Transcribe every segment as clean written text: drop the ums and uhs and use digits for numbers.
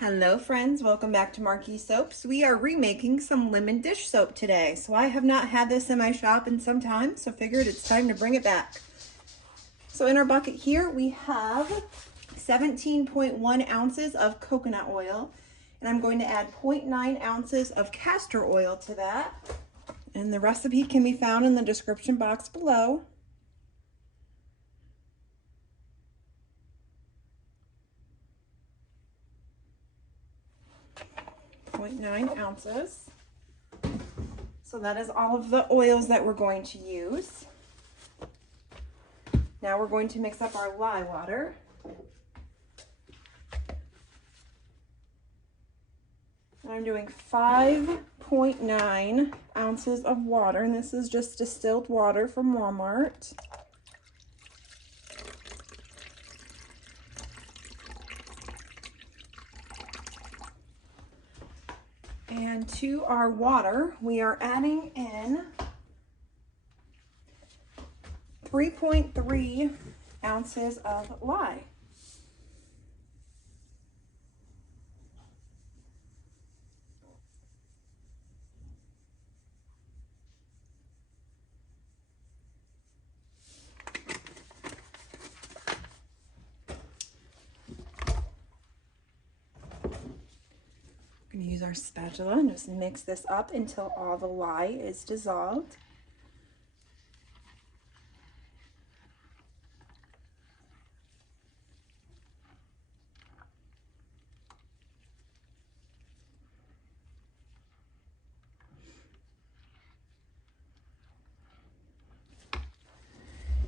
Hello friends, welcome back to Marquis Soaps. We are remaking some lemon dish soap today. So I have not had this in my shop in some time, so figured it's time to bring it back. So in our bucket here we have 17.1 ounces of coconut oil, and I'm going to add 0.9 ounces of castor oil to that. And the recipe can be found in the description box below. 0.9 ounces. So that is all of the oils that we're going to use. Now we're going to mix up our lye water. And I'm doing 5.9 ounces of water, and this is just distilled water from Walmart. And to our water, we are adding in 3.3 ounces of lye. We're going to use our spatula and just mix this up until all the lye is dissolved.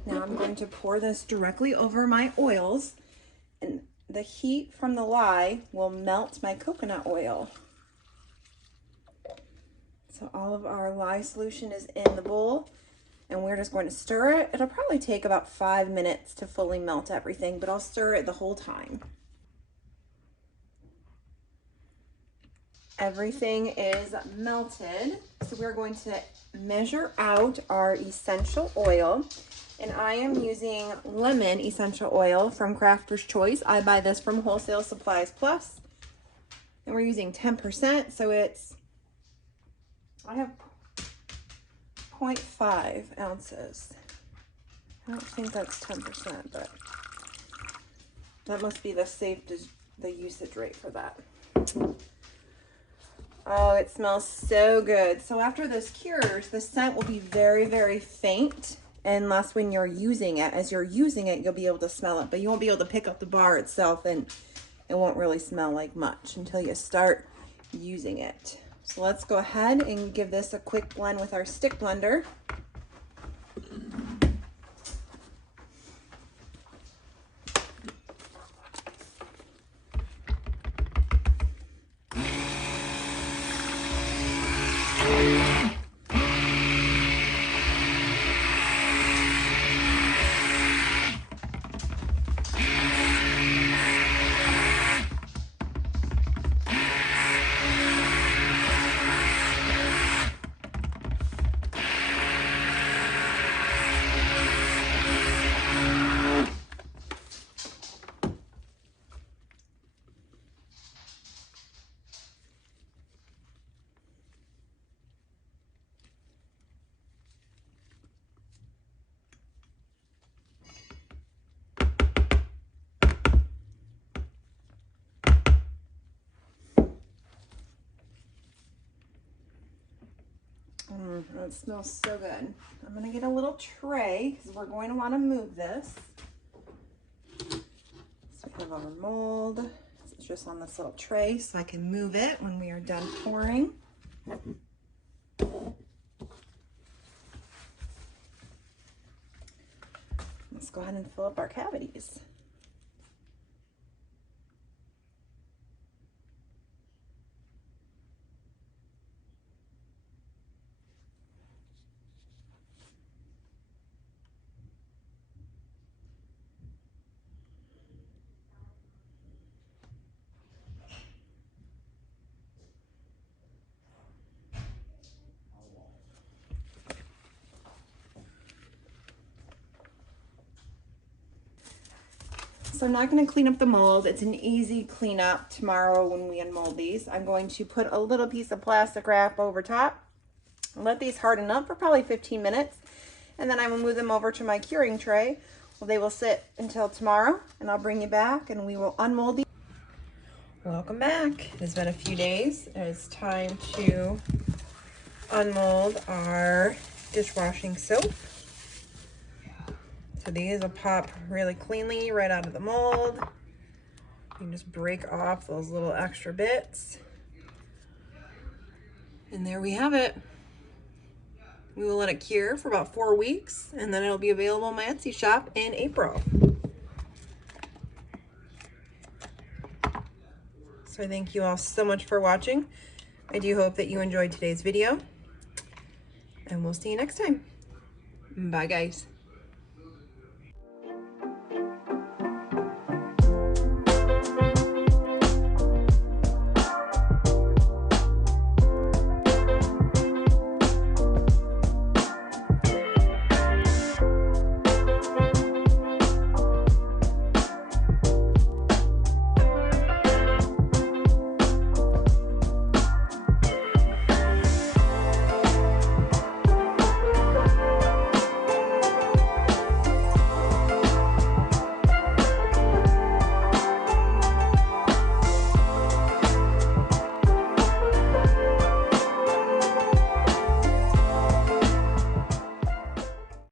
Now I'm going to pour this directly over my oils, and the heat from the lye will melt my coconut oil. So all of our lye solution is in the bowl, and we're just going to stir it. It'll probably take about 5 minutes to fully melt everything, but I'll stir it the whole time. Everything is melted, so we're going to measure out our essential oil. And I am using lemon essential oil from Crafter's Choice. I buy this from Wholesale Supplies Plus. And we're using 10%, so I have 0.5 ounces. I don't think that's 10%, but that must be the usage rate for that. Oh, it smells so good. So after this cures, the scent will be very, very faint. Unless when you're using it, as you're using it, you'll be able to smell it, but you won't be able to pick up the bar itself, and it won't really smell like much until you start using it. So let's go ahead and give this a quick blend with our stick blender. It smells so good. I'm going to get a little tray because we're going to want to move this. So we have our mold. It's just on this little tray so I can move it when we are done pouring. Let's go ahead and fill up our cavities. So I'm not going to clean up the mold. It's an easy cleanup tomorrow when we unmold these. I'm going to put a little piece of plastic wrap over top. Let these harden up for probably 15 minutes. And then I will move them over to my curing tray. Well, they will sit until tomorrow, and I'll bring you back and we will unmold these. Welcome back. It has been a few days. It's time to unmold our dishwashing soap. So these will pop really cleanly right out of the mold. You can just break off those little extra bits. And there we have it. We will let it cure for about 4 weeks, and then it'll be available on my Etsy shop in April. So I thank you all so much for watching. I do hope that you enjoyed today's video, and we'll see you next time. Bye, guys.